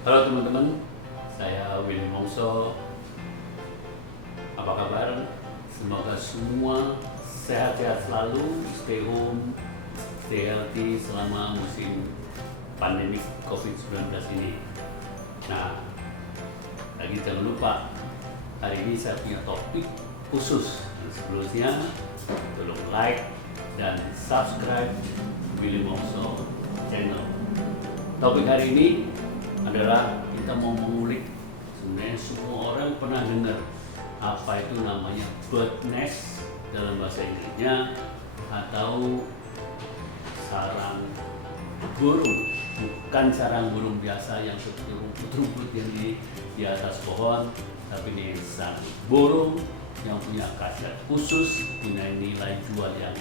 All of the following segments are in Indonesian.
Halo teman-teman, saya Willy Mongso. Apa kabar? Semoga semua sehat-sehat selalu, stay home, stay healthy selama musim pandemi COVID-19 ini. Nah, lagi jangan lupa, hari ini saya punya topik khusus. Sebelumnya, tolong like dan subscribe Willy Mongso channel. Topik hari ini adalah kita mau mengulik, sebenarnya semua orang pernah dengar apa itu namanya bird nest dalam bahasa Inggrisnya, atau sarang burung. Bukan sarang burung biasa yang seperti rumput-rumput yang di atas pohon, tapi ini sarang burung yang punya khasiat khusus, punya nilai jual yang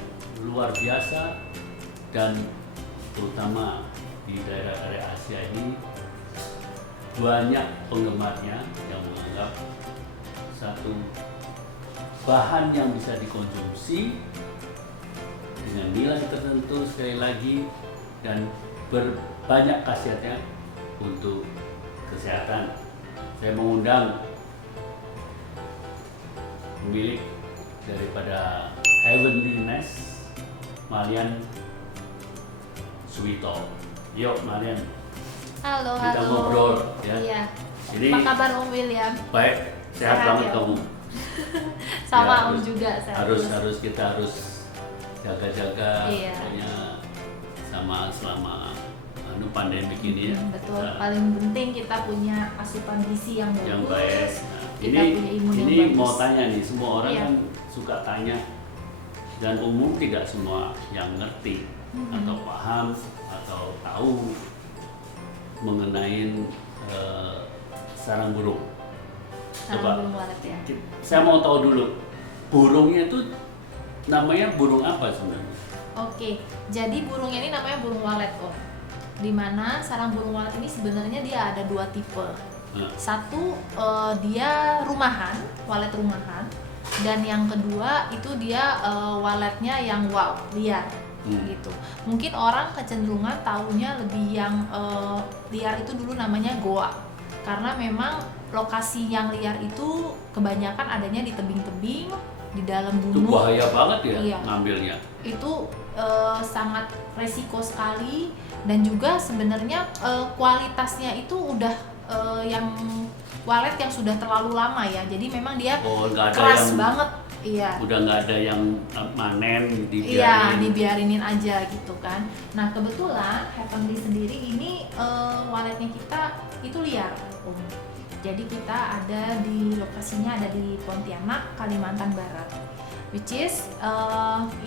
luar biasa, dan terutama di daerah-daerah Asia ini banyak penggemarnya yang menganggap satu bahan yang bisa dikonsumsi dengan nilai tertentu, sekali lagi, dan berbanyak khasiatnya untuk kesehatan. Saya mengundang pemilik daripada Heavenly Nest, Marian Suwito. Yuk Marian, Halo, kita halo. ngobrol ya. Iya. Ini Apa kabar Om William? baik, sehat Sehat banget ya, kamu. Sama Ya, Om juga sehat. harus kita harus jaga-jaga, Iya. pokoknya sama selama pandemi ini ya. Betul. Nah, Paling penting kita punya asupan gizi yang bagus. yang baik. Nah, Kita ini punya imun yang ini bagus. mau tanya nih, semua orang Iya. kan suka tanya, dan umum tidak semua yang ngerti atau paham atau tahu mengenai sarang burung. Sarang Coba, burung walet ya. saya mau tahu dulu, burungnya itu namanya burung apa sebenarnya? Oke, jadi burungnya ini namanya burung walet Om. Dimana sarang burung walet ini sebenarnya dia ada dua tipe. Nah, Satu dia rumahan, walet rumahan, dan yang kedua itu dia waletnya yang wild, liar. Gitu. Mungkin orang kecenderungan taunya lebih yang liar itu dulu namanya goa, karena memang lokasi yang liar itu kebanyakan adanya di tebing-tebing, di dalam itu gunung. bahaya banget ya Iya. ngambilnya. Itu sangat resiko sekali, dan juga sebenarnya kualitasnya itu udah yang walet yang sudah terlalu lama ya, jadi memang dia Oh, nggak ada keras yang banget. Iya. udah nggak ada yang manen, Iya, dibiarin. dibiarinin aja gitu kan. Nah, kebetulan Heavenly sendiri ini waletnya kita itu liar, Om. Jadi kita ada di lokasinya ada di Pontianak, Kalimantan Barat. Which is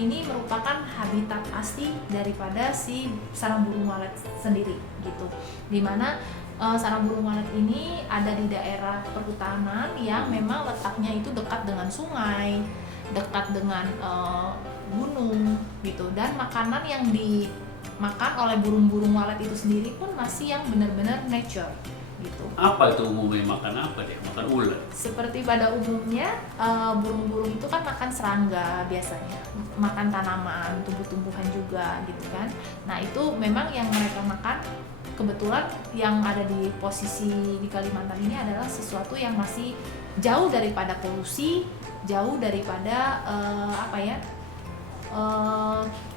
ini merupakan habitat asli daripada si sarang burung walet sendiri gitu. Dimana sarang burung walet ini ada di daerah perhutanan yang memang letaknya itu dekat dengan sungai, dekat dengan gunung gitu, dan makanan yang dimakan oleh burung-burung walet itu sendiri pun masih yang benar-benar nature gitu. Apa itu umumnya, makan apa deh? Makan ulat. Seperti pada umumnya burung-burung itu kan makan serangga biasanya, makan tanaman, tumbuh-tumbuhan juga gitu kan. Nah, itu memang yang mereka makan. Kebetulan yang ada di posisi di Kalimantan ini adalah sesuatu yang masih jauh daripada polusi, jauh daripada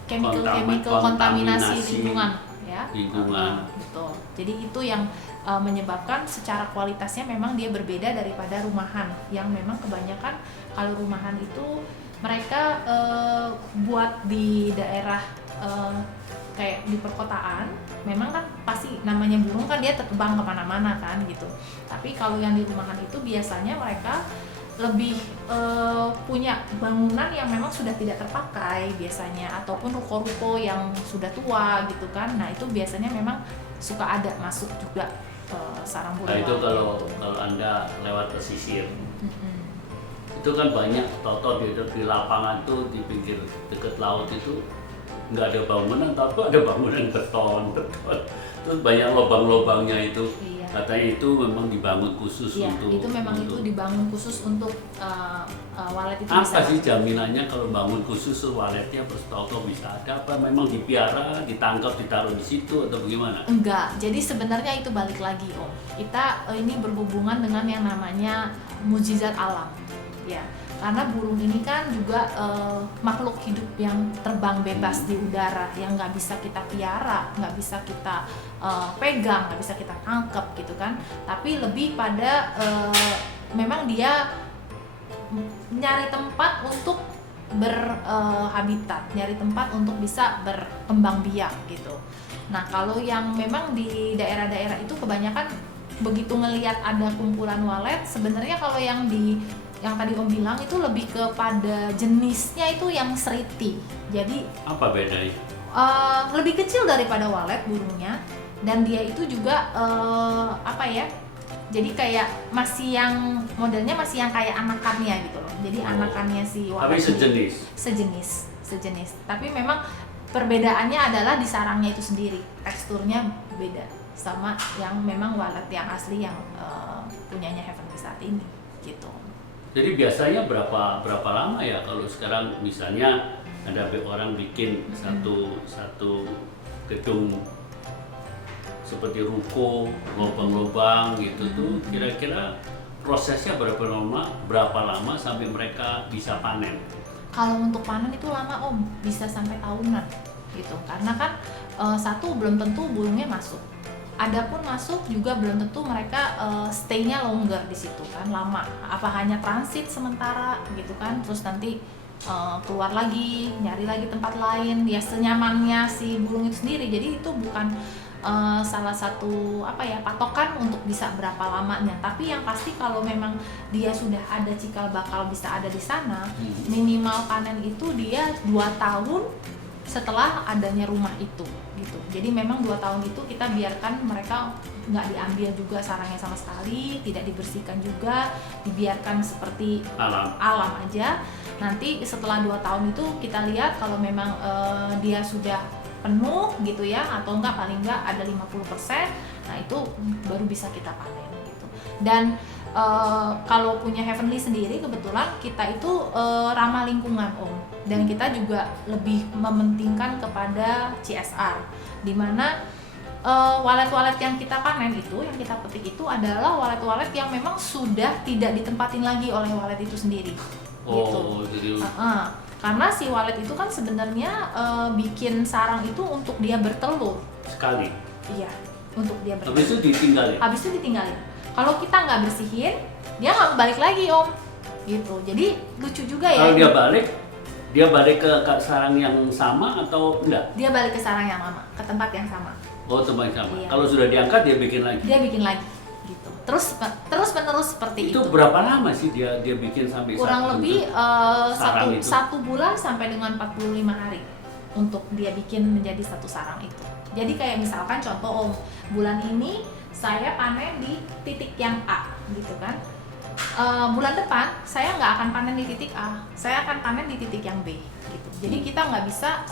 chemical kontaminasi lingkungan ya. Lingkungan. Betul. Jadi itu yang menyebabkan secara kualitasnya memang dia berbeda daripada rumahan, yang memang kebanyakan kalau rumahan itu mereka buat di daerah kayak di perkotaan, memang kan pasti namanya burung kan dia terbang kemana-mana kan gitu. Tapi kalau yang di rumahan itu biasanya mereka lebih punya bangunan yang memang sudah tidak terpakai biasanya, ataupun ruko-ruko yang sudah tua gitu kan. Nah, itu biasanya memang suka ada masuk juga sarang burung. Nah, itu walet kalau Anda lewat pesisir, itu kan banyak toto di lapangan tuh, di pinggir dekat laut itu nggak ada bangunan, tapi ada bangunan beton. Terus banyak lubang-lubangnya itu. Iya. Katanya itu memang dibangun khusus Iya, untuk. itu memang itu dibangun khusus untuk walet itu Apa bisa. sih jaminannya kalau bangun khusus waletnya terus tahu-tahu bisa ada apa? Memang dipiara, ditangkap, ditaruh di situ atau bagaimana? Enggak, jadi sebenarnya itu balik lagi Om. Kita ini berhubungan dengan yang namanya mukjizat alam, ya. Karena burung ini kan juga makhluk hidup yang terbang bebas di udara, yang nggak bisa kita piara, nggak bisa kita pegang, nggak bisa kita tangkap gitu kan. Tapi lebih pada memang dia nyari tempat untuk berhabitat, nyari tempat untuk bisa berkembang biak gitu. Nah kalau yang memang di daerah-daerah itu kebanyakan begitu ngelihat ada kumpulan walet, sebenarnya kalau yang tadi Om bilang itu lebih kepada jenisnya itu yang seriti. Jadi Apa bedanya? lebih kecil daripada walet burungnya, dan dia itu juga jadi kayak masih yang modelnya masih yang kayak anakannya gitu loh. Jadi anakannya si walet Tapi sejenis. Tapi memang perbedaannya adalah di sarangnya itu sendiri, teksturnya beda sama yang memang walet yang asli yang punyanya Heavenly saat ini gitu. Jadi biasanya berapa lama ya kalau sekarang misalnya ada orang bikin satu gedung seperti ruko, lubang-lubang gitu tuh, kira-kira prosesnya berapa lama sampai mereka bisa panen? Kalau untuk panen itu lama Om, bisa sampai tahunan gitu. Karena kan satu belum tentu burungnya masuk. Adapun masuk juga belum tentu mereka stay-nya longer di situ kan, lama. Apa hanya transit sementara gitu kan, terus nanti keluar lagi, nyari lagi tempat lain, ya senyamannya si burung itu sendiri. Jadi itu bukan salah satu patokan untuk bisa berapa lamanya. Tapi yang pasti kalau memang dia sudah ada cikal bakal bisa ada di sana, minimal panen itu dia 2 tahun setelah adanya rumah itu gitu. Jadi memang 2 tahun itu kita biarkan mereka nggak diambil juga sarangnya sama sekali, tidak dibersihkan juga, dibiarkan seperti alam aja. Nanti setelah 2 tahun itu kita lihat kalau memang dia sudah penuh gitu ya, atau enggak paling enggak ada 50%, nah itu baru bisa kita panen gitu. Dan kalau punya Heavenly sendiri kebetulan kita itu ramah lingkungan Om, dan kita juga lebih mementingkan kepada CSR, dimana walet-walet yang kita panen itu, yang kita petik itu adalah walet-walet yang memang sudah tidak ditempatin lagi oleh walet itu sendiri. Gitu. Karena si walet itu kan sebenarnya bikin sarang itu untuk dia bertelur Sekali? Iya, untuk dia bertelur. Habis itu ditinggalin? Habis itu ditinggalin. Kalau kita nggak bersihin, dia nggak balik lagi Om. Gitu. Jadi lucu juga ya. Kalau dia balik ke sarang yang sama atau enggak? Dia balik ke sarang yang lama, ke tempat yang sama. Oh, tempat yang sama. Iya. Kalau sudah diangkat dia bikin lagi? Dia bikin lagi. Gitu. Terus menerus seperti itu. Itu berapa lama sih dia bikin sampai kurang lebih sarang itu? 1 bulan sampai dengan 45 hari untuk dia bikin menjadi satu sarang itu. Jadi kayak misalkan contoh Om, bulan ini saya panen di titik yang A gitu kan. Bulan depan saya nggak akan panen di titik A, saya akan panen di titik yang B gitu. Jadi kita nggak bisa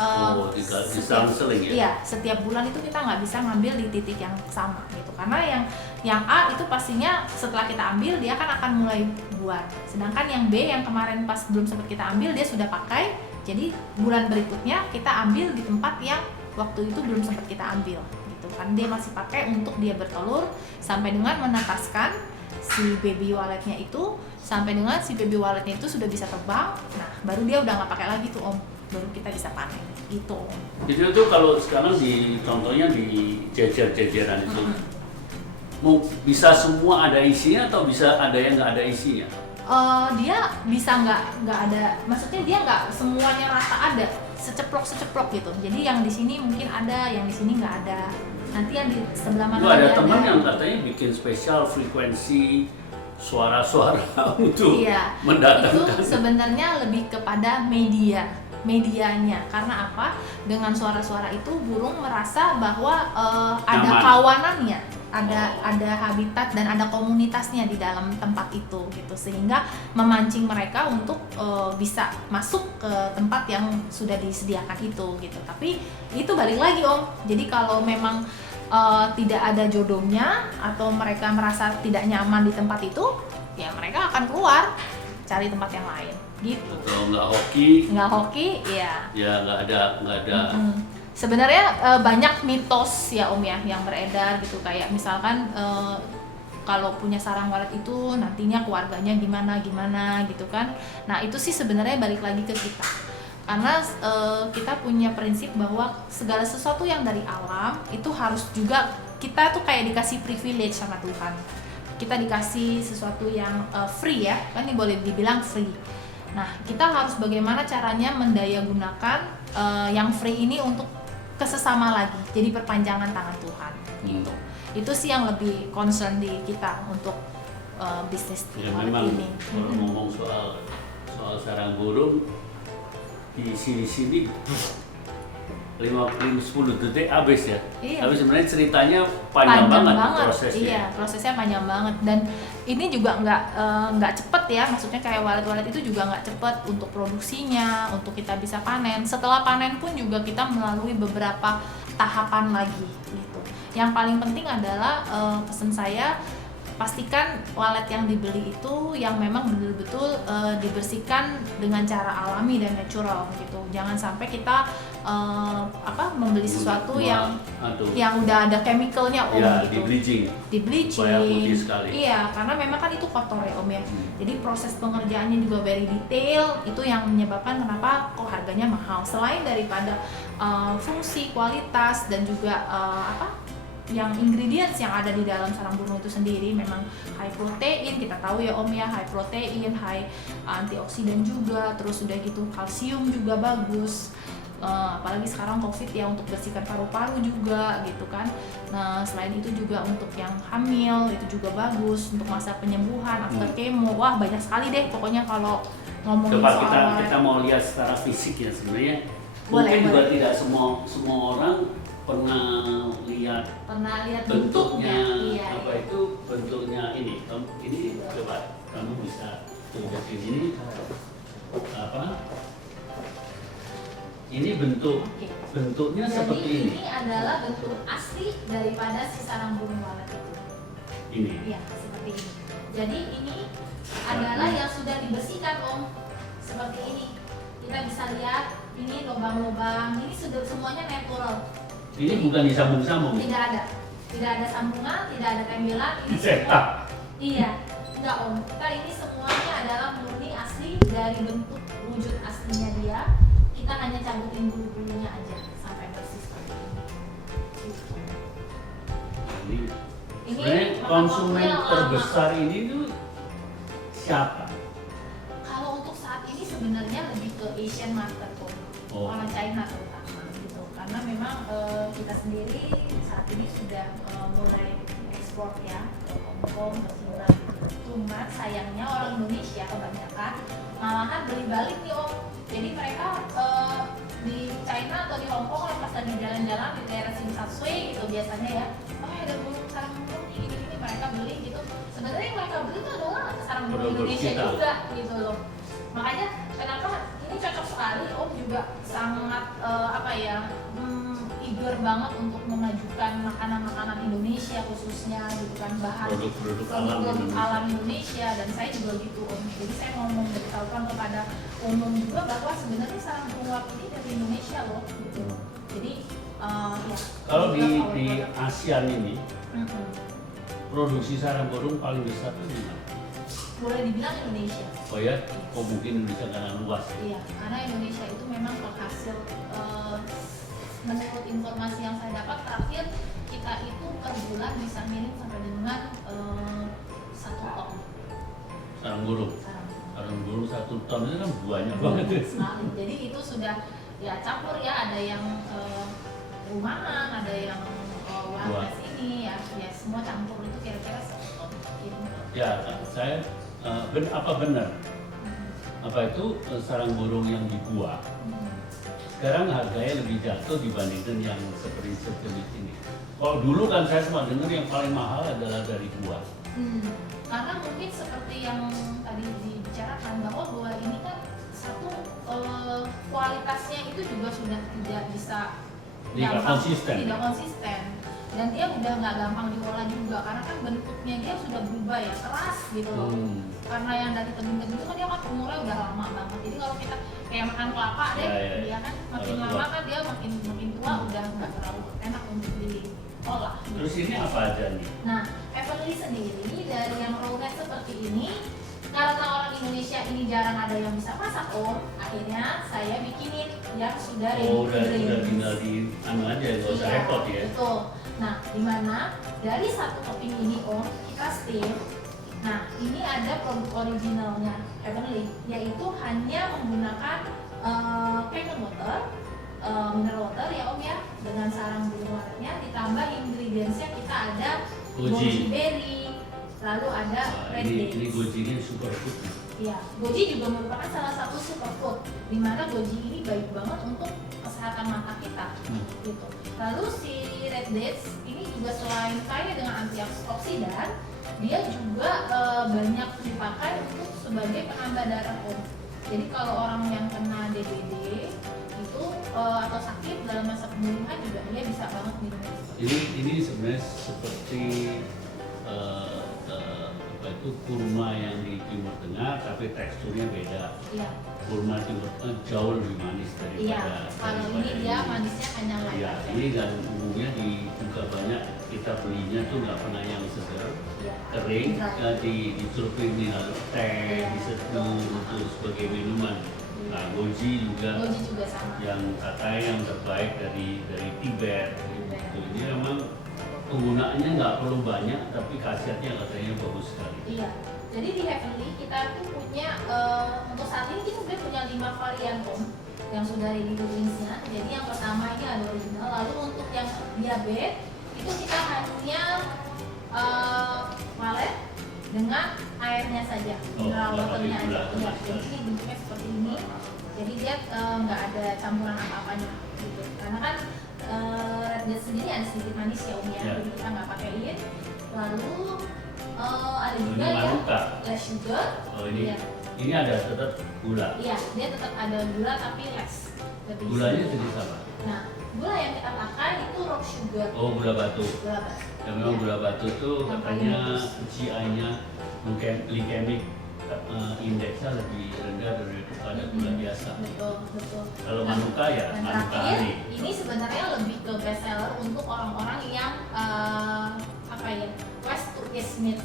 setiap bulan itu kita nggak bisa ngambil di titik yang sama gitu, karena yang A itu pastinya setelah kita ambil dia kan akan mulai buat, sedangkan yang B yang kemarin pas belum sempat kita ambil dia sudah pakai, jadi bulan berikutnya kita ambil di tempat yang waktu itu belum sempat kita ambil gitu kan, dia masih pakai untuk dia bertelur sampai dengan menetaskan si baby waletnya itu, sampai dengan si baby waletnya itu sudah bisa terbang. Nah baru dia udah nggak pakai lagi tuh Om, baru kita bisa panen gitu. Jadi itu kalau sekarang contohnya di jejer-jejeran itu mau bisa semua ada isinya atau bisa ada yang nggak ada isinya? Dia bisa nggak ada, maksudnya dia nggak semuanya rata ada, seceplok gitu. Jadi yang di sini mungkin ada, yang di sini nggak ada. Nanti yang di sebelah mana ada teman yang katanya bikin spesial frekuensi suara-suara untuk mendatangkan. Itu sebenarnya lebih kepada medianya. Karena apa? Dengan suara-suara itu burung merasa bahwa ada kawanannya, ada habitat dan ada komunitasnya di dalam tempat itu gitu, sehingga memancing mereka untuk bisa masuk ke tempat yang sudah disediakan itu gitu. Tapi itu balik lagi Om. Jadi kalau memang tidak ada jodohnya atau mereka merasa tidak nyaman di tempat itu, ya mereka akan keluar cari tempat yang lain gitu. Kalau nggak hoki, ya nggak ada. Sebenarnya banyak mitos ya Om ya yang beredar gitu, kayak misalkan kalau punya sarang walet itu nantinya keluarganya gimana gitu kan. Nah itu sih sebenarnya balik lagi ke kita, karena kita punya prinsip bahwa segala sesuatu yang dari alam itu harus juga, kita tuh kayak dikasih privilege sama Tuhan, kita dikasih sesuatu yang free ya kan, ini boleh dibilang free. Nah kita harus bagaimana caranya mendaya gunakan yang free ini untuk kesesama lagi, jadi perpanjangan tangan Tuhan gitu. Itu sih yang lebih concern di kita untuk bisnis Ya, walet memang ini. kalau ngomong soal sarang burung di sini 10 detik habis ya. Iya. Tapi sebenarnya ceritanya panjang banget prosesnya. Iya, prosesnya panjang banget, dan ini juga nggak cepet ya, maksudnya kayak walet-walet itu juga nggak cepet untuk produksinya, untuk kita bisa panen. Setelah panen pun juga kita melalui beberapa tahapan lagi gitu. Yang paling penting adalah pesan saya, pastikan walet yang dibeli itu yang memang betul-betul dibersihkan dengan cara alami dan natural gitu. Jangan sampai kita membeli sesuatu yang udah ada chemicalnya Om Ya, gitu. di bleaching. Supaya putih sekali. Iya, karena memang kan itu kotor ya Om ya. Jadi proses pengerjaannya juga very detail, itu yang menyebabkan kenapa kok harganya mahal. Selain daripada fungsi, kualitas, dan juga yang ingredients yang ada di dalam sarang burung itu sendiri memang high protein, kita tahu ya Om ya, high protein, high antioksidan juga, terus udah gitu kalsium juga bagus, apalagi sekarang COVID ya, untuk bersihkan paru-paru juga gitu kan. Nah selain itu juga untuk yang hamil itu juga bagus, untuk masa penyembuhan after kemo, wah banyak sekali deh pokoknya kalau ngomongin Coba soal kita mau lihat secara fisik ya sebenarnya. Boleh, Mungkin juga boleh. tidak semua orang pernah lihat bentuknya. Iya, Apa iya. itu bentuknya ini? Ini coba kamu bisa tunjuk ini apa? Ini Oke. bentuknya Jadi seperti ini. ini adalah bentuk asli daripada si sarang burung walet itu. Ini. Iya, seperti ini. Jadi ini adalah yang sudah dibersihkan Om. Seperti ini. Kita bisa lihat ini lubang-lubang. Ini sudah semuanya natural. Ini bukan disambung-sambung. Tidak ada sambungan, tidak ada tembelan. Ini Dicetak. Iya, enggak Om. Kita ini semuanya adalah murni asli dari bentuk wujud aslinya dia. Kita hanya cabutin bulu-bulunya aja sampai bersih seperti ini. Gitu. Ini sebenarnya konsumen waktunya terbesar ini tuh siapa? Kalau untuk saat ini sebenarnya lebih ke Asian market Om. Oh. Orang China terutama gitu. Karena memang kita sendiri saat ini sudah mulai ekspor ya ke Hong Kong, ke China. Cuma sayangnya orang Indonesia kebanyakan malahan beli balik nih Om. Jadi mereka di China atau di Hong Kong pas lagi jalan-jalan di daerah Simsasui gitu biasanya ya, ada burung sarang burung ini mereka beli gitu. Sebenarnya yang mereka beli itu adalah sarang burung Indonesia juga gitu loh. Makanya kenapa ini cocok sekali Om juga sangat eager banget untuk memajukan makanan-makanan Indonesia khususnya gitu kan, bahan Produk-produk alam Indonesia. Dan saya juga gitu Om. Jadi saya ngomong beritahukan kepada umum juga bahwa sebenarnya sarang burung walet ini dari Indonesia loh gitu. Jadi ya. Kalau di ASEAN ini Mm-mm. produksi sarang burung paling besar itu di mana? Boleh dibilang Indonesia. Oh ya, kok mungkin Indonesia karena luas ya? Iya, karena Indonesia itu memang penghasil, menurut informasi yang saya dapat terakhir, kita itu per bulan bisa minim sampai dengan 1 ton Sarang burung. sarang. Sarang burung 1 ton itu kan banyak Banyak banget. sekali. Jadi itu sudah ya campur ya, ada yang rumahan, ada yang warga sini ya, semua campur itu kira-kira 1 ton. Ya, saya apa benar? Apa itu sarang burung yang dibuat? Sekarang harganya lebih jatuh dibandingkan yang seperti sejenis ini. Kalau dulu kan saya sempat dengar yang paling mahal adalah dari buah. Karena mungkin seperti yang tadi dibicarakan bahwa buah ini kan satu kualitasnya itu juga sudah tidak bisa Tidak konsisten. Tidak konsisten. dan dia udah nggak gampang diolah juga karena kan bentuknya dia sudah berubah ya, keras gitu loh. Karena yang dari tebing-tebing itu kan dia kan umurnya udah lama banget, jadi kalau kita kayak makan kelapa deh, dia kan makin lama kan dia makin tua, udah nggak terlalu enak untuk diolah. Terus ini apa aja nih? Nah, Heavenly sendiri dari yang raw-nya seperti ini, karena orang Indonesia ini jarang ada yang bisa masak akhirnya saya bikinin yang sudah ready to udah drink. tinggal di aja, nggak usah repot ya. Betul. Nah, dimana dari satu topping ini kita steam. Nah, ini ada produk originalnya Heavenly, yaitu hanya menggunakan canned water, mineral water ya ya, dengan sarang burung waletnya, ditambah ingredientsnya kita ada goji berry, lalu ada red dates. Ini goji ini superfood. Iya, goji juga merupakan salah satu superfood, di mana goji ini baik banget untuk kesehatan mata kita, gitu. Lalu si red dates ini juga selain kaya dengan antioksidan, dia juga banyak dipakai untuk sebagai penambah darah Jadi kalau orang yang kena DBD itu atau sakit dalam masa pemulihan juga dia bisa banget minum. Ini sebenarnya seperti apa itu kurma yang di Timur Tengah, tapi teksturnya beda. Iya. Kurma Timur Tengah jauh lebih manis daripada. Iya. Kalau ini dia manisnya hanya light. Iya. Ini dan umumnya juga banyak kita belinya tuh nggak pernah yang segar, kering, dicelupin lalu teh, diseduh untuk sebagai minuman. Nah, goji juga sama. Yang katanya yang terbaik dari Tibet. Gitu. Ini memang penggunaannya nggak perlu banyak, tapi khasiatnya katanya bagus sekali. Iya. Jadi di Heavenly kita tuh punya untuk saat ini kita sudah punya 5 varian yang sudah ready to drink-nya. Jadi yang pertama ini ada original. Lalu untuk yang diabetes itu kita hanya walet dengan airnya saja, mineral waternya aja. Ya, jadi ini bentuknya seperti ini. Jadi dia nggak ada campuran apa-apanya gitu. Karena kan red dates sendiri ada sedikit manis ya jadi kita nggak pakein. Lalu ada juga ya less sugar. Ini ada tetap gula. Iya, dia tetap ada gula tapi less. Gulanya jenis apa? Nah, gula yang kita pakai itu rock sugar. Gula batu. Gula batu. Ya memang gula batu tuh katanya GI-nya glycemic indeksnya lebih rendah daripada gula biasa. Betul. Kalau Manuka ya Manuka Honey. Ini sebenarnya lebih ke best seller untuk orang-orang yang west to east meet.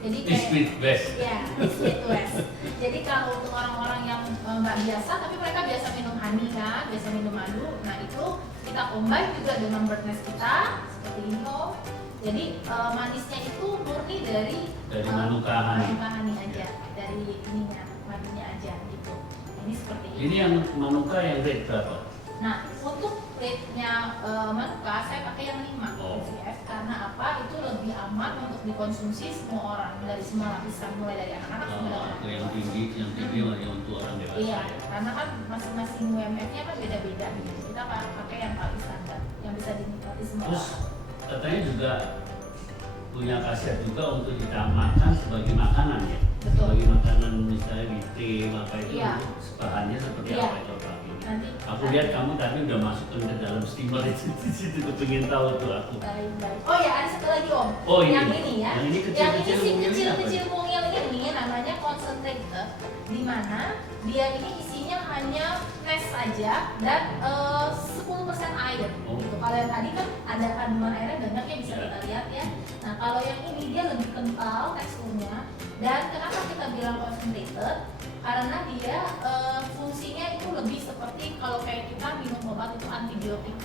Jadi kayak west. Ya, east meet west. Jadi kalau untuk orang-orang yang nggak biasa, tapi mereka biasa minum honey kan, biasa minum madu. Nah itu kita combine juga dengan birdnest kita seperti ini Jadi manisnya itu murni dari Manuka Honey aja, dari ininya, madunya aja gitu. Ini seperti ini. Ini yang Manuka yang rate berapa? Nah, untuk rate-nya Manuka saya pakai yang 5 ICF karena apa? Itu lebih aman untuk dikonsumsi semua orang dari semua lapisan, mulai dari anak-anak sampai orang. Yang tinggi hanya untuk orang dewasa. Iya, karena kan masing-masing UMF-nya kan beda-beda gitu. Kita pakai yang paling standar, yang bisa dinikmati semua. Terus katanya juga punya khasiat juga untuk kita makan sebagai makanan ya. Betul. Sebagai makanan misalnya di teh apa itu bahannya seperti apa itu Pak? Aku lihat kamu tadi udah masukkan ke dalam steamer itu di situ, pengen tahu tuh aku. Baik. Oh ya, ada satu lagi yang ini ya. Yang ini kecil-kecil mungil ini namanya concentrated, di mana dia ini isinya hanya nes saja dan 10% air. Gitu. Kalau yang tadi kan ada kandungan airnya banyak ya, bisa kita lihat ya. Nah kalau yang ini dia lebih kental teksturnya, dan kenapa kita bilang concentrated? Karena dia fungsinya itu lebih seperti kalau kayak kita minum obat itu antibiotik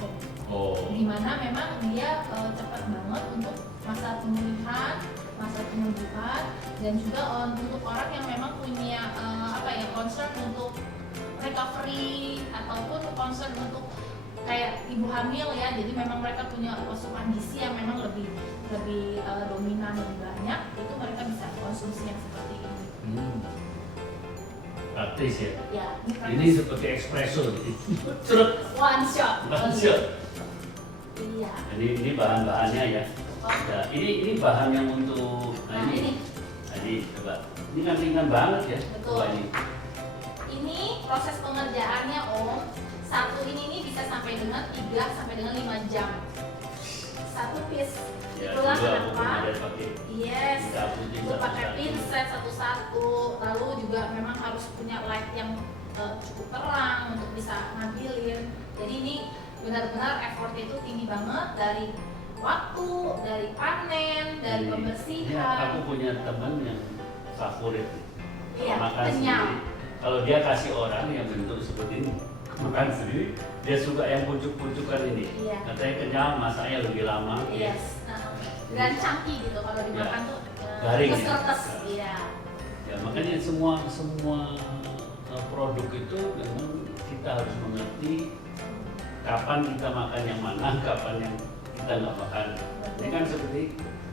dimana memang dia cepat banget untuk masa pemulihan, masa penyembuhan, dan juga untuk orang yang memang punya concern untuk recovery ataupun concern untuk kayak ibu hamil ya, jadi memang mereka punya asupan gizi yang memang lebih dominan, lebih banyak, itu mereka bisa konsumsi yang seperti ini. Praktis ya? Ya, ini seperti espresso cerut one shot. Iya. Ini bahan-bahannya ya. Nah, ini bahan yang untuk ini coba. Ini kan ringan banget ya. Betul. Ini proses pengerjaannya satu ini bisa sampai dengan 3 sampai dengan 5 jam. satu piece. Ya, Itulah juga aku kenapa. ada pakai Yes. putih Itu pakai satu-satu. pinset satu-satu. Lalu juga memang harus punya light yang cukup terang untuk bisa ngambilin. Jadi ini benar-benar effortnya itu tinggi banget, dari waktu, dari panen, dari Jadi, pembersihan. aku punya teman yang favorit. Iya, Makan kenyal. sendiri. Kalau dia kasih orang yang bentuk seperti ini, makan sendiri, dia suka yang pucuk-pucukan ini. Iya. Katanya kenyal, masaknya lebih lama. Yes. Dan chunky gitu kalau dimakan Ya. tuh Garing ya. kesertes. Iya. Ya makanya semua produk itu memang kita harus mengerti kapan kita makan yang mana, kapan yang kita nggak makan. Ini kan seperti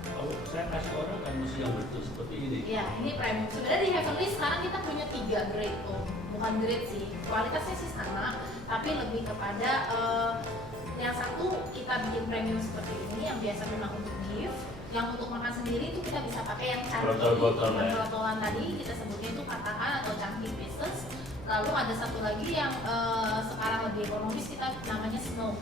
kalau saya kasih orang kan mesti yang betul seperti ini. Iya, ini premium. Sebenarnya di Heavenly sekarang kita punya 3 grade tuh. Bukan grade sih, kualitasnya sih sama, tapi lebih kepada yang satu kita bikin premium seperti ini yang biasa memang untuk beef. Yang untuk makan sendiri itu kita bisa pakai yang chunky, Botol-botol yang ya. botolan tadi kita sebutnya itu patahan atau chunky pieces. Lalu ada satu lagi yang sekarang lebih ekonomis, kita namanya snow.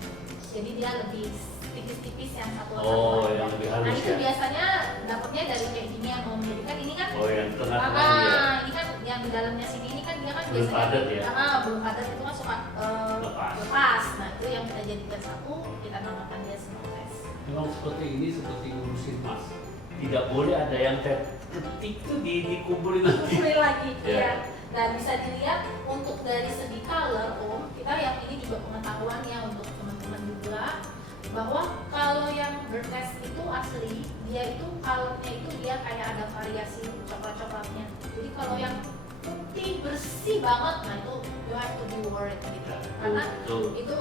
Jadi dia lebih tipis-tipis yang satu Oh, yang lebih halus Nah itu ya. biasanya dapatnya dari kayak gini ya Om. Jadi kan ini kan Oh yang tengah-tengah ya. ini kan yang di dalamnya sini ini kan dia kan Belum biasanya padat ya? belum padat, itu kan suka lepas. Nah itu yang kita jadikan satu, kita namakan dia snow test. Memang seperti ini seperti ngurusin mas. Tidak boleh ada yang ketik tuh dikumpulin lagi. Kumpulin lagi, Ya. ya. Dan bisa dilihat untuk dari segi color Om, kita yang ini juga pengetahuannya untuk teman-teman juga, bahwa kalau yang Birdnest itu asli, dia itu colornya itu dia kayak ada variasi coklat-coklatnya. Jadi kalau yang putih bersih banget, nah itu you have to be worried gitu. Karena itu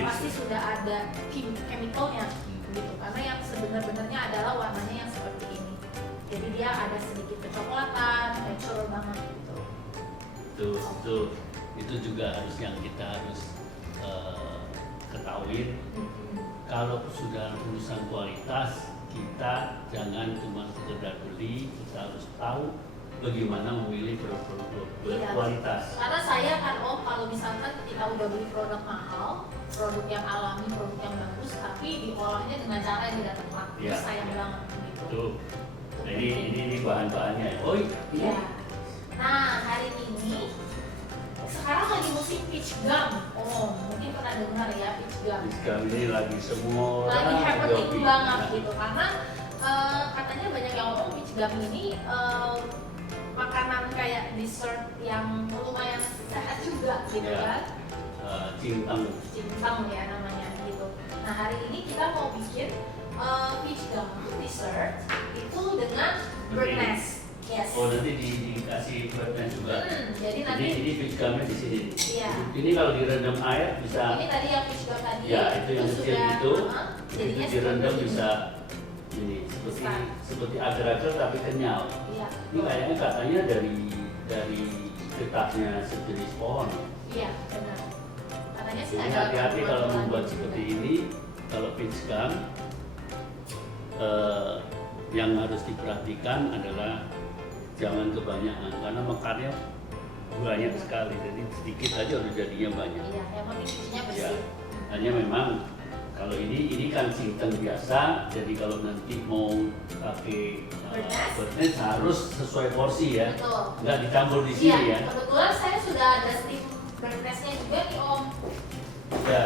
pasti sudah ada chemicalnya gitu. Karena yang sebenarnya adalah warnanya yang seperti ini. Jadi dia ada sedikit kecoklatan, natural banget gitu. Itu juga harus yang kita harus ketahui. Kalau sudah urusan kualitas, kita jangan cuma sekedar beli, kita harus tahu bagaimana memilih produk berkualitas. Karena saya kan Om, kalau misalkan kita udah beli produk mahal, produk yang alami, produk yang bagus, tapi diolahnya dengan cara yang tidak tepat, itu sayang banget gitu. Tuh. Nah, ini bahan-bahannya. Oh iya. Nah hari ini sekarang lagi musim peach gum. Oh mungkin pernah dengar ya peach gum. Peach gum ini lagi semua lagi happening joki. banget gitu, karena katanya banyak yang ngomong peach gum ini makanan kayak dessert yang lumayan sehat juga gitu Ya. kan. Cintang Ya namanya gitu. Nah hari ini kita mau bikin peach gum dessert itu dengan Birdnest. Yes. Oh nanti dikasih birdnest juga. Jadi nanti Ini peach gumnya di sini. Iya. Ini kalau direndam air bisa. Ini tadi yang peach gum tadi. Ya itu yang kecil sudah, itu. jadinya Itu direndam seperti bisa ini seperti agar-agar tapi kenyal. Iya. Ini kayaknya katanya dari getahnya sejenis pohon. Iya benar. Katanya sih Jadi ada hati-hati kalau kandungan membuat juga. seperti ini. Kalau peach gum yang harus diperhatikan adalah jangan kebanyakan karena mekarnya banyak sekali, jadi sedikit aja udah jadinya banyak. Iya, yang penting cucinya Ya, bersih. hanya memang kalau ini kan singteng biasa, jadi kalau nanti mau pakai birdnest harus sesuai porsi ya, Betul. nggak dicampur di sini Iya, ya. kebetulan saya sudah ada steam Birdnestnya juga nih Om. Ya,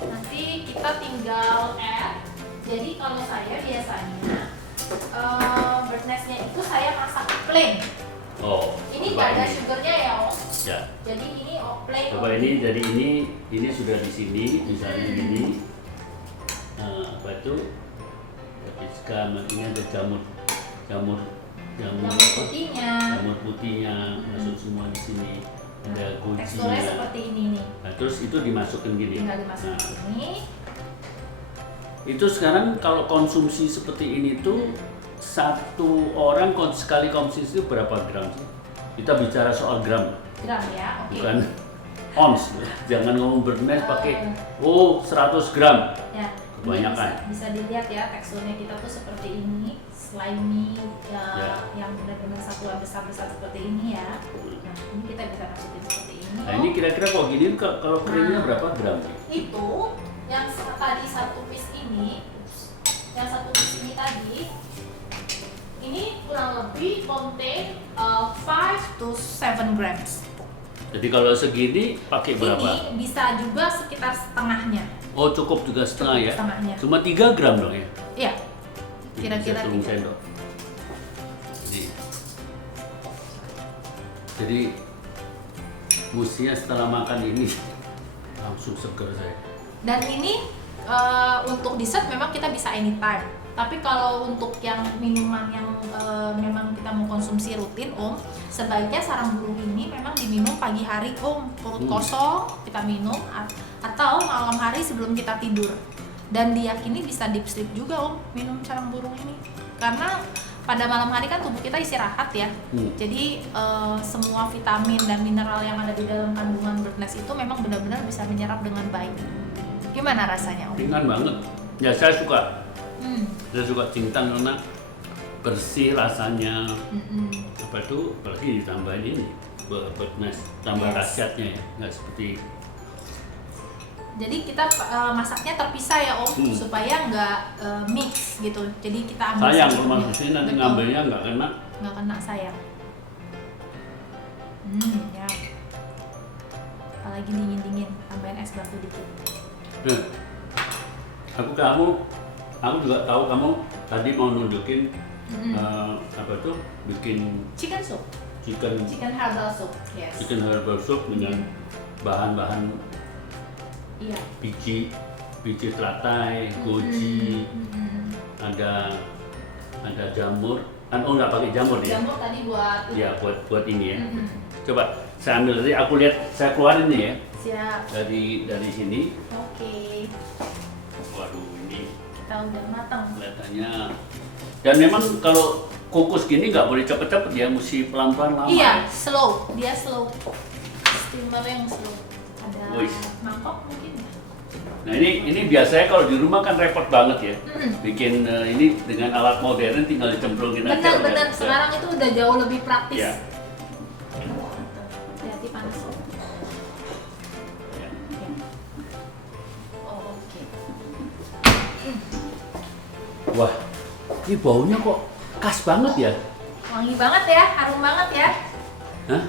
Nanti kita tinggal add. Jadi kalau saya biasanya Birdnestnya itu saya masak plain. oh, Ini coba nggak ada ini. sugarnya ya Om. Ya, Jadi ini plain. coba ini jadi ini sudah di sini, misalnya gini. Nah, apa itu? Peach gum, ini ada jamur Jamur putihnya. masuk semua di sini. Ada Teksturnya gojinya. seperti ini nih. Nah, terus itu dimasukkan gini. Tinggal dimasukin Nah, sini. itu sekarang kalau konsumsi seperti ini tuh satu orang sekali konsumsi itu berapa gram sih? Kita bicara soal gram, Gram ya, oke. bukan ons. Jangan ngomong Birdnest pakai 100 gram. Ya, Kebanyakan. ini bisa dilihat ya teksturnya kita tuh seperti ini, slimy ya, Ya. yang benar-benar satuan besar-besar seperti ini ya. Nah, ini kita bisa masukin seperti ini. Nah, ini kira-kira kok gini kalau keringnya berapa gram sih? Itu yang tadi satu piece ini kurang lebih contain 5 to 7 grams. Jadi kalau segini pakai berapa? Ini bisa juga sekitar setengahnya. Oh cukup juga setengah ya? Setengahnya. Cuma 3 gram dong ya? Iya. Kira-kira Bisa 3. sendok. Jadi mestinya setelah makan ini langsung seger saya. Dan ini untuk dessert memang kita bisa anytime. Tapi kalau untuk yang minuman yang memang kita mau konsumsi rutin, Om, sebaiknya sarang burung ini memang diminum pagi hari, Om. Perut kosong kita minum atau malam hari sebelum kita tidur. Dan diyakini bisa deep sleep juga, Om, minum sarang burung ini. Karena pada malam hari kan tubuh kita istirahat ya. Jadi semua vitamin dan mineral yang ada di dalam kandungan birdnest itu memang benar-benar bisa menyerap dengan baik. Gimana rasanya, Om? Ringan banget. Ya saya suka. Saya suka cintang karena bersih rasanya. Apa itu? Apalagi ditambahin ini birdnest, tambah khasiatnya ya, nggak seperti. Jadi kita masaknya terpisah ya, Om, supaya nggak mix gitu. Jadi kita ambil sayang satu. rumah sini nanti ngambilnya nggak kena. Nggak kena sayang. Ya. Apalagi dingin-dingin, tambahin es batu dikit. Aku juga tahu kamu tadi mau nunjukin apa tuh bikin Chicken soup. chicken Herbal soup. Yes. chicken herbal soup dengan bahan-bahan Iya. biji teratai, goji, ada jamur. Oh nggak pakai jamur ya? Jamur tadi buat. Ya buat ini ya. Coba saya ambil tadi, aku lihat saya keluarin nih ya. Siap. Dari sini. Oke. Waduh ini Kita udah matang. kelihatannya. Dan memang kalau kukus gini nggak boleh cepet-cepet ya, mesti pelan-pelan lama. Iya, Ya? slow. Dia slow. Steamer yang slow. Ada Wih. mangkok mungkin ya? Nah ini biasanya kalau di rumah kan repot banget ya. Bikin ini dengan alat modern tinggal dicemplungin aja. Benar-benar udah. sekarang itu udah jauh lebih praktis. Ya. Hati-hati panas. Ya. Oh, oke. Wah, ini baunya kok khas banget ya? Wangi banget ya, harum banget ya. Hah?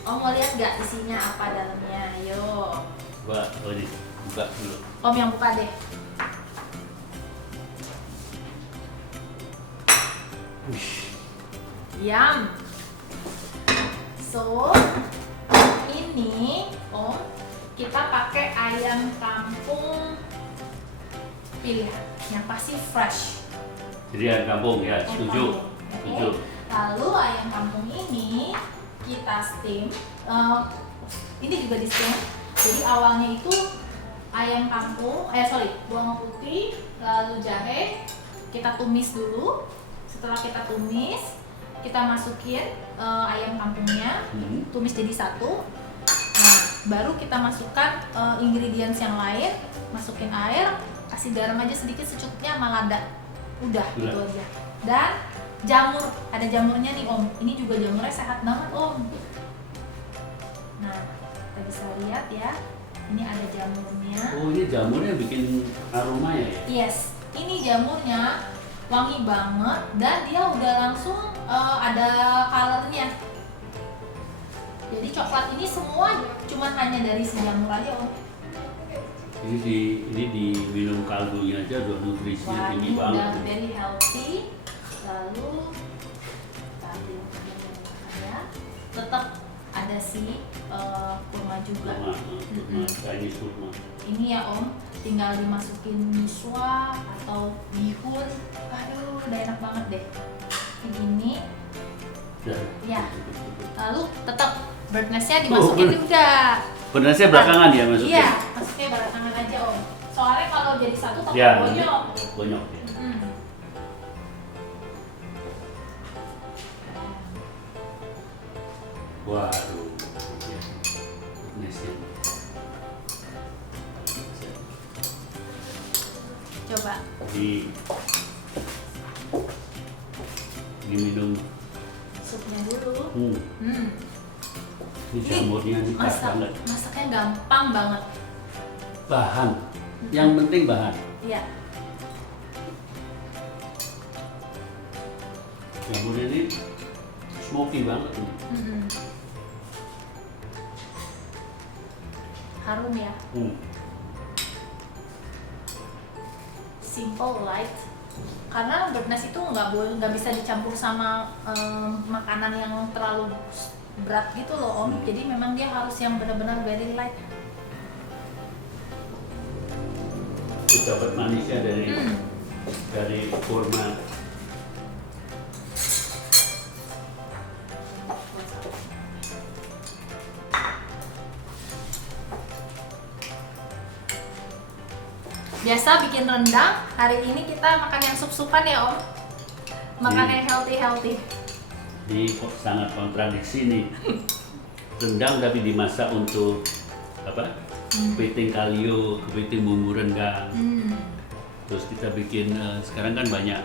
Om mau lihat nggak isinya apa dalamnya? Ayo. Coba, ini buka dulu. Om yang buka deh. Yum. So, ini Om, kita pakai ayam kampung pilihan yang pasti fresh. Jadi ayam kampung ya, setuju. Setuju. Lalu ayam kampung ini kita steam. Ini juga di steam. Jadi awalnya itu ayam kampung, bawang putih, lalu jahe, kita tumis dulu. Setelah kita tumis, kita masukin ayam kampungnya, tumis jadi satu. Nah, baru kita masukkan ingredients yang lain, masukin air, kasih garam aja sedikit secukupnya sama lada. Udah gitu aja. Dan jamur, ada jamurnya nih Om. Ini juga jamurnya sehat banget Om. Nah, kita bisa lihat ya. Ini ada jamurnya. Oh ini jamurnya bikin aroma ya? Yes, ini jamurnya wangi banget dan dia udah langsung ada colornya. Jadi coklat ini semua cuma hanya dari si jamur aja Om. Ini diminum kaldunya aja udah nutrisinya tinggi banget. Udah very healthy. Lalu ya, tetap ada si kurma juga. Kurma, Chinese kurma. Ini ya Om, tinggal dimasukin miswa atau bihun. Aduh, udah enak banget deh. Begini. Ya. Lalu tetap birdnestnya dimasukin udah. Birdnestnya belakangan ya maksudnya? Iya, maksudnya belakangan aja Om. Soalnya kalau jadi satu takut Ya, bonyok. bonyok ya. Waduh, birdnestnya. Coba. Diminum Supnya dulu. Ini jamurnya ini khas banget. Masaknya gampang banget. Bahan, yang penting bahan. Iya. Jamurnya ini smoky banget nih. Harum ya. Simple, light. Karena birdnest itu nggak bisa dicampur sama makanan yang terlalu berat gitu loh Om. Jadi memang dia harus yang benar-benar very light. Kita dapat manisnya dari kurma. Biasa bikin rendang, hari ini kita makan yang sup-supan ya Om. Makan yang healthy. Ini kok sangat kontradiksi nih. Rendang tapi dimasak untuk apa? Kepiting kalio, kepiting bumbu rendang. Terus kita bikin sekarang kan banyak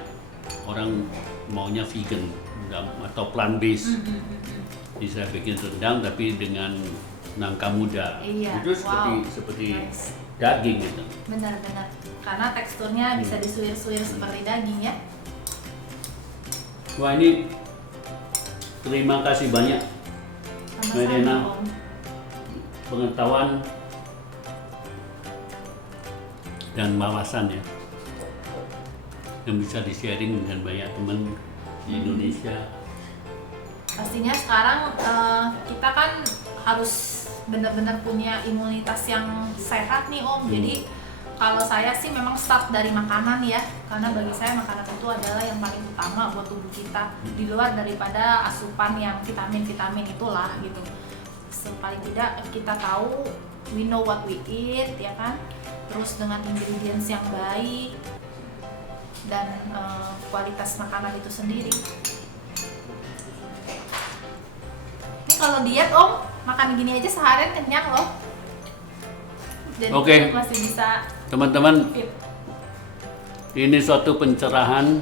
orang maunya vegan atau plant based. Jadi saya bikin rendang tapi dengan nangka muda. Iya. Itu seperti nice. Daging gitu. Benar-benar. Karena teksturnya bisa disuir-suir seperti daging ya. Wah, ini terima kasih banyak Sama-sama Medena. Om. Pengetahuan dan wawasan ya yang bisa di-sharing dengan banyak teman di Indonesia. Pastinya sekarang kita kan harus benar-benar punya imunitas yang sehat nih Om. Jadi kalau saya sih memang start dari makanan ya, karena bagi saya makanan itu adalah yang paling utama buat tubuh kita, di luar daripada asupan yang vitamin-vitamin itulah gitu. Paling tidak kita tahu we know what we eat ya kan, terus dengan ingredients yang baik dan kualitas makanan itu sendiri. Ini kalau diet Om, makan gini aja seharian kenyang loh. Jadi Oke. kita masih bisa Teman-teman, fit. ini suatu pencerahan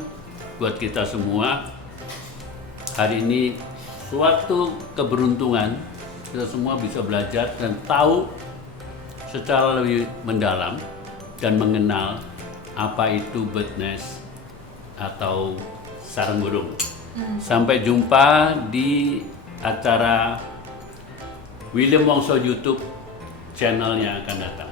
buat kita semua. Hari ini suatu keberuntungan, kita semua bisa belajar dan tahu secara lebih mendalam dan mengenal apa itu birdnest atau sarang burung. Sampai jumpa di acara William Wongso YouTube channel yang akan datang.